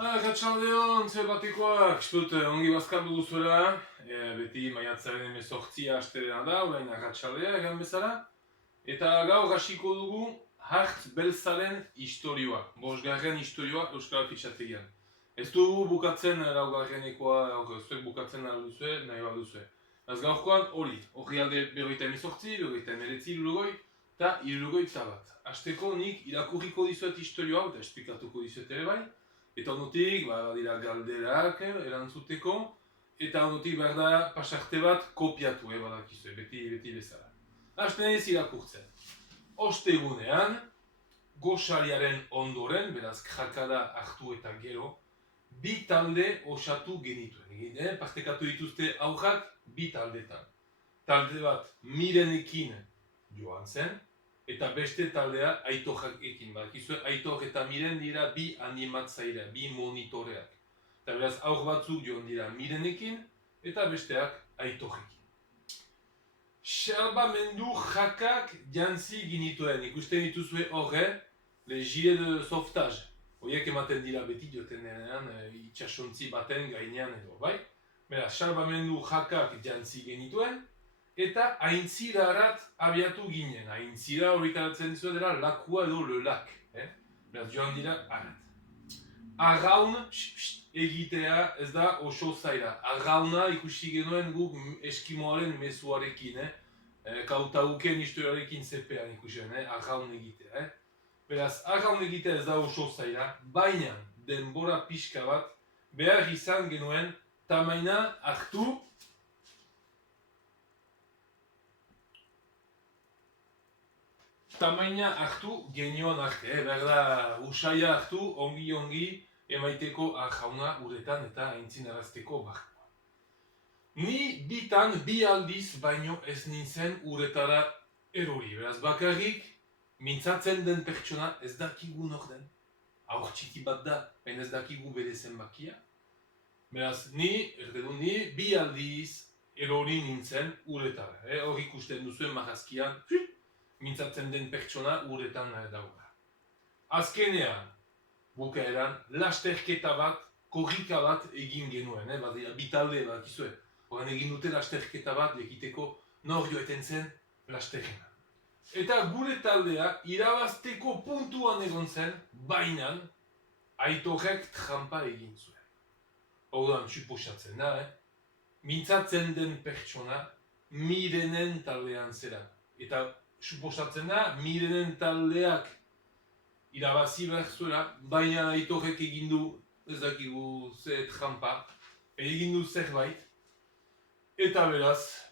Gatxaldeon, zer batekoak, esput, ongi bazkaldu duzuela, beti maiatzaren 18 astelena da, orain arratsaldea egan bezala, eta gaur hasiko dugu Hartz Belzaren historioa, bosgarren historioa Euskal Fitxategian. Ez dugu bukatzen laugarrenekoa, zuek bukatzen alduzue, nahi bat duzue. Az gaurkoan hori alde berroita emezortzi, berroita emeretzi, lurugoi, eta irurogoita bat. Hasteko nik irakurriko dizuet historioa, eta esplikatuko dizuet ere bai, eta ondotik, dira galderak erantzuteko, eta ondotik behar da pasarte bat kopiatu, badakizue, beti bezala. Hasten ez irakurtzen. Ostegunean, goxariaren ondoren, beraz krakada hartu eta gero, bi talde osatu genituen. Partekatu dituzte aurrak bi taldetan. Talde bat Mirenekin joan zen, eta beste taldea Aitorrekin. Badakizue, Aitor eta Miren dira bi animatzailea, bi monitoreak. Eta beraz aur batzuk joan dira Mirenekin, eta besteak Aitorrekin. Salbamendu jakak jantzi ginituen. Ikusten dituzue horre, le gilet de sauvetage. Horiek ematen dira beti joten denean itxasontzi baten gainean edo, bai? Beraz, salbamendu jakak jantzi genituen, eta aintzirarat abiatu ginen. Aintzira horretaratzen zuen dela lakua edo le lak. Beraz, joan dira arat. Arraun egitea ez da oso zaila. Arrauna ikusi genuen guk eskimoaren mezuarekin. Kautauken historiarekin zepean ikusi genuen, arraun egitea. Beraz, arraun egitea ez da oso zaila, baina denbora pixka bat behar izan genuen tamaina hartu genioan arte, behar da usaia hartu ongi emaiteko arrauna uretan eta aintzinarazteko barkoa. Ni bitan bi aldiz baino ez nintzen uretara erori, beraz bakarrik mintzatzen den pertsona ez dakigu nor den. Aur txiki bat da, baina ez dakigu bere zenbakia. Beraz, ni bi aldiz erori nintzen uretara. Hor ikusten duzuen marrazkian, mintzatzen den pertsona uretan dagoela. Azkenean, bukaeran, lasterketa bat, korrika bat egin genuen. Bitalde bat, izue. Horan egin dute lasterketa bat, ekiteko nor joeten zen lasterkena. Eta gure taldea irabazteko puntuan egon zen, bainan, Aitorrek trampa egin zuen. Hordan, suposatzen da, mintzatzen den pertsona Mirenen taldean zera. Eta suposatzen da, Mirenen taldeak irabazi behar zuela, baina Aitorrek egin du, ez dakigu ze trampa, egin du zerbait, eta beraz,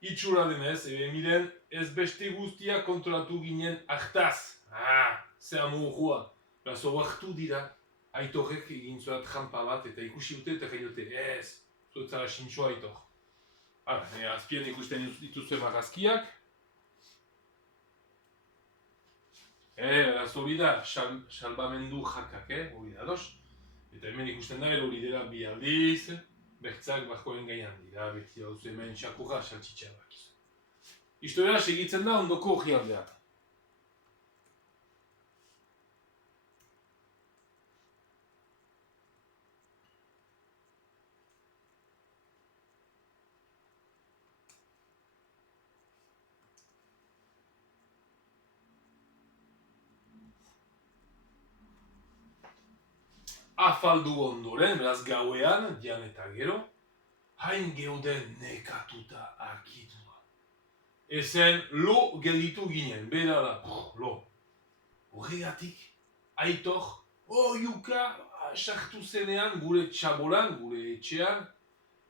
itxura denez, Miren ez beste guztia kontrolatu ginen hartaz. Ze amorua. Beraz, hartu dira, Aitorrek egin zuela trampa bat, eta ikusi dute eta gai dute, ez, zuetzara sintxoa Aitor. Azpian ikusten dituzue marrazkiak. Beraz, hori da, salbamendu jakak, hori da, dos? Eta hemen ikusten da, hori dela bi aldiz, bertzak barkoen gaian dira, beti hau hemen txakurra saltxitxa bakizu. Historia segitzen da ondoko hori aldean. Afaldu ondoren, beraz gauean, dian eta gero, hain geuden nekatuta arkitua. Ezen lo gelditu ginen, bera da, lo. Horregatik, Aitor, oiuka sartu zenean gure txabolan, gure etxean,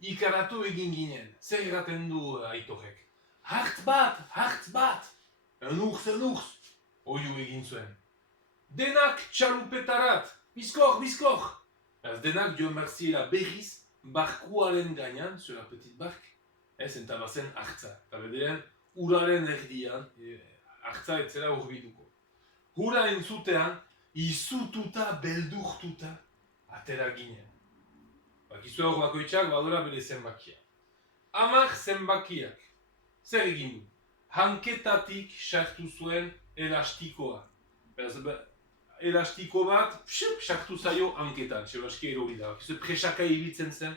ikaratu egin ginen. Zer erraten du Aitorrek? Hartz bat! Enurz, oiu egin zuen. Denak txalupetarat! Bizkor! Denak joan berziela berriz, barkuaren gainan, sur la petite bark, eta bazen hartza. Eta bederen, uraren erdian, hartza etzela urbituko. Hura entzutean, izututa, beldurtuta, atera ginen. Bakizue hor bakoitzak, badora bere zenbakia. 10 zenbakiak. Zer egin du? Hanketatik sartu zuen elastikoa. elastiko bat, sartu zaio hanketan, txebaski erori da. Presaka ibiltzen zen,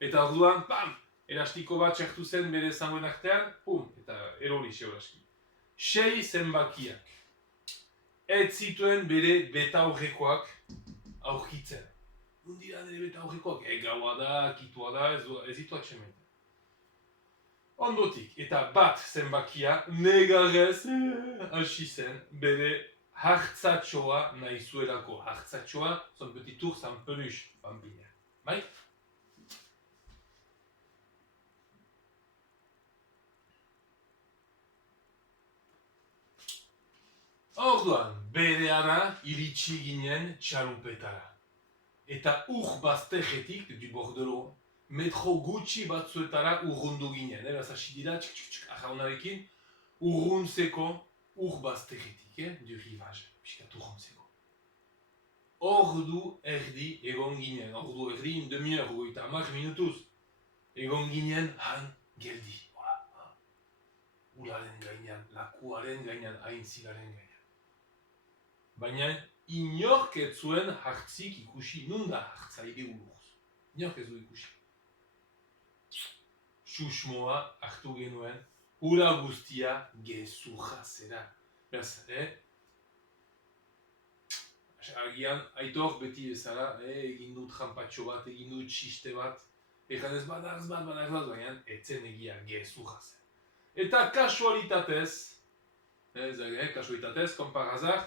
eta orduan, pam! Elastiko bat sartu zen bere zangoen artean, pum! Eta erori txebaski. 6 zenbakiak. Ez zituen bere betaurrekoak aurkitzen. Nundira nire betaurrekoak? Gaua da, kitua da, ez ditu atxementen. Ondotik, eta bat zenbakia negarrez hasi zen bere hartzatxoa nahi zuelako. Hartzatxoa, son petit ours en peluche, bambina. Bai? Orduan, bereara iritsi ginen txalupetara. Eta bazterretik, du bordelo, metro gutxi batzuetara urrundu ginen. Hasi dira, ahaunarekin, urruntzeko bazterretik, du rivage, piskat urruntzeko. Ordu erdi egon ginen, ordu erdi, une demi-heure, 30 minutuz. Egon ginen, han geldi. Uraren gainean, lakuaren gainean, aintzilaren gainean. Baina inork ez zuen hartzik ikusi, nunda hartzaile ulurz. Inork ez du ikusi. Susmoa hartu genuen, hura guztia gezurra zera. Beraz, agian, Aitor beti bezala, egin dut trampatxo bat, egin dut txiste bat, eganez badaz bat, baina etzen egia gezurra zen. Eta kasualitatez, konparazar,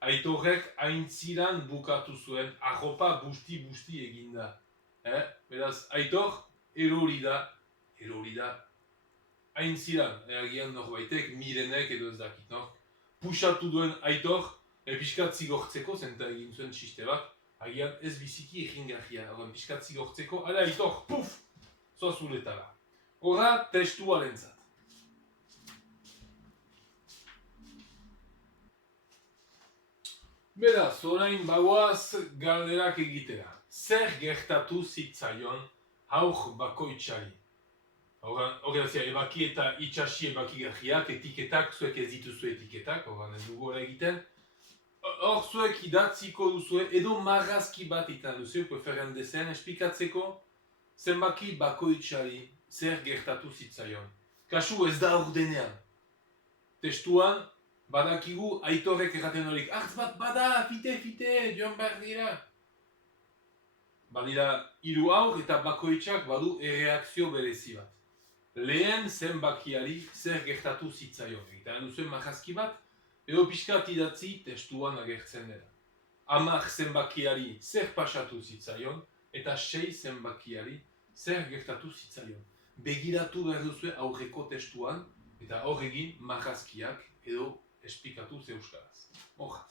Aitorrek aintziran bukatu zuen, arropa busti eginda. Beraz, Aitor erori da, aintziran, agian norbaitek, Mirenek edo ez dakit, pusatu duen Aitor, piskat zigortzeko, zenta egin zuen txiste bat, agian ez biziki egingarria, piskat zigortzeko, ala Aitor, puf, zoazuletara. Horra, testuarentzat. Beraz, orain bagoaz galderak egitera. Zer gertatu zitzaion haur bakoitzari? Horrezia, ebaki eta itxasi ebakigarriak, etiketak, zuek ez dituzu etiketak, horren ez dugu hori egiten. Hor zuek idatziko duzue, edo marrazki bat itan duzu, preferen dezen, esplikatzeko zenbaki bakoitzari zer gertatu zitzaion. Kasu ez da ordenean. Testuan, badakigu Aitorrek erraten horik, hartz bat bada, fite, joan behar dira. Badira, 3 haur eta bakoitzak badu erreakzio berezi bat. Lehen zenbakiari zer gertatu zitzaion. Egiten duzuen marrazki bat, edo pixkat idatzi testuan agertzen dela. 10 zenbakiari zer pasatu zitzaion, eta 6 zenbakiari zer gertatu zitzaion. Begiratu behar duzue aurreko testuan, eta horregin marrazkiak edo esplikatu ze euskaraz. Horra.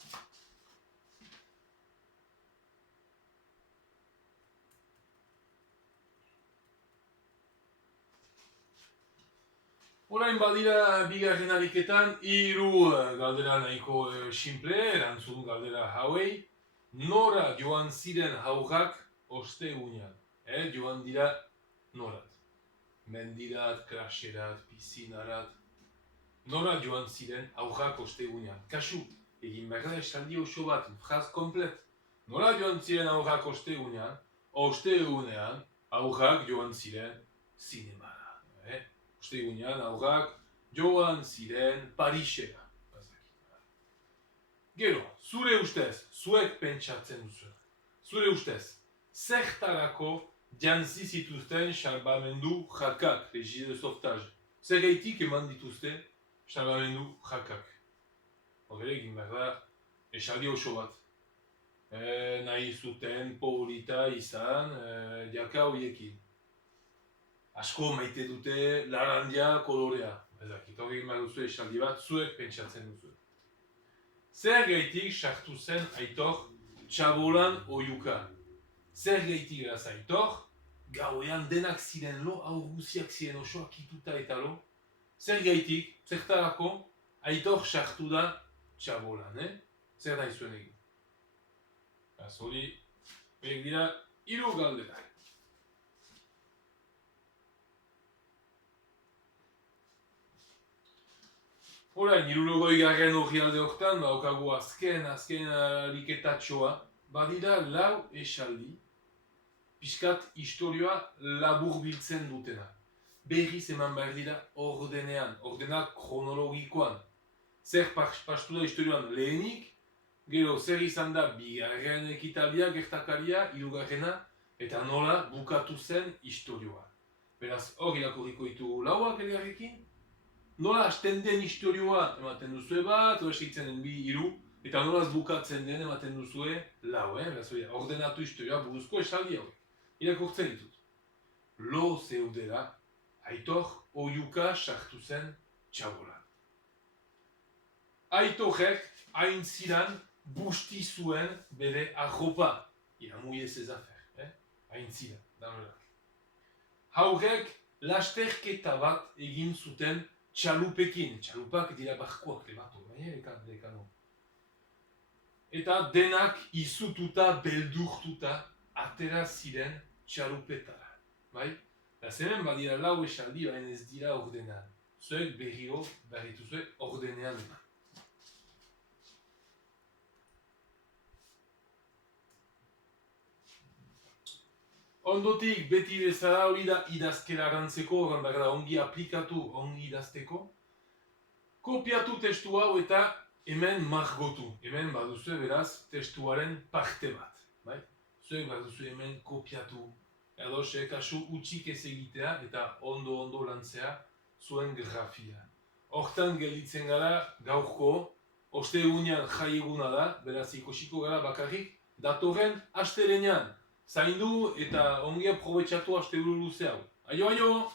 Orain badira bigarren ariketan, 3 galdera nahiko simple, erantzun galdera hauei. Nora joan ziren haurrak ostegunean? Joan dira norat? Mendirat, klaserat, piscinarat. Nora joan ziren haurrak ostegunean? Kasu, egin behar da esaldi oso bat, fraz komplet. Nora joan ziren haurrak ostegunean? Ostegunean haurrak joan ziren zinemara. Ostegunean haurrak joan ziren Parisera. Gero, zure ustez, zuek pentsatzen duzu. Zure ustez, zertarako jantzi zituzten salbamendu jakak, les gilets de sauvetage. Zergaitik eman dituzte salbamendu jakak. Horre egin behar da, esaldi oso bat. Nahi zuten polita izan, jaka horiekin. Asko maite dute larandia kolorea. Horre egin behar duzu esaldi bat, zuek pentsatzen duzu. Zergaitik sartu zen Aitor txabolan oiukan. Zergaitik eraz Aitor, gauean denak ziren lo, aurguziak ziren osoak ituta eta lo. Zergaitik, zertarako, Aitor sartu da txabolan, Zer nahi zuen egin. Hori, behar dira, 3 galderak. Orain, 60. orrialde hortan, okagu azken liketatxoa, badira lau esaldi, pixkat historioa labur biltzen dutena. Berriz eman behar dira ordenean, ordena kronologikoan. Zer pastu da historioan lehenik, gero zer izan da bigarren ekitaldia, gertakaria, hirugarrena, eta nola bukatu zen historioa. Beraz, hor irakurriko ditugu lauak elgarrekin, nola hasten den historioa ematen duzue bat, oda segitzen den bi hiru, eta nolaz bukatzen den ematen duzue lau, beraz, ordenatu historioa buruzko esaldi hau. Irakurtzen ditut. Lo zeudela, Aitor oiuka sartu zen txabolan. Aitorrek hain ziran busti zuen bere arropa. Iramuie zezafer, hain ziran, danola. Haurek lasterketa bat egin zuten txalupekin. Txalupak dira barkoak lebatu, lekano. Eta denak izututa, beldurtuta, atera ziren txalupetara. Bai? Hemen badira lau esaldi, baina ez dira ordenean. Zuek berriro berrituzue ordenean eman. Ondotik beti bezala hori da idazkera arantzeko, horren behar da ongi aplikatu, ongi idazteko. Kopiatu testu hau eta hemen margotu. Hemen baduzue beraz testuaren parte bat. Bai? Zuek baduzue hemen kopiatu. Edo kasu utxik ez egitea eta ondo lantzea zuen grafia. Hortan gelditzen gara gaurko, ostegunean jai eguna da, beraz ikusiko gara bakarrik, datorren astelenean. Zaindu eta ongi aprobetxatu asteburu luze hau. Aio, aio!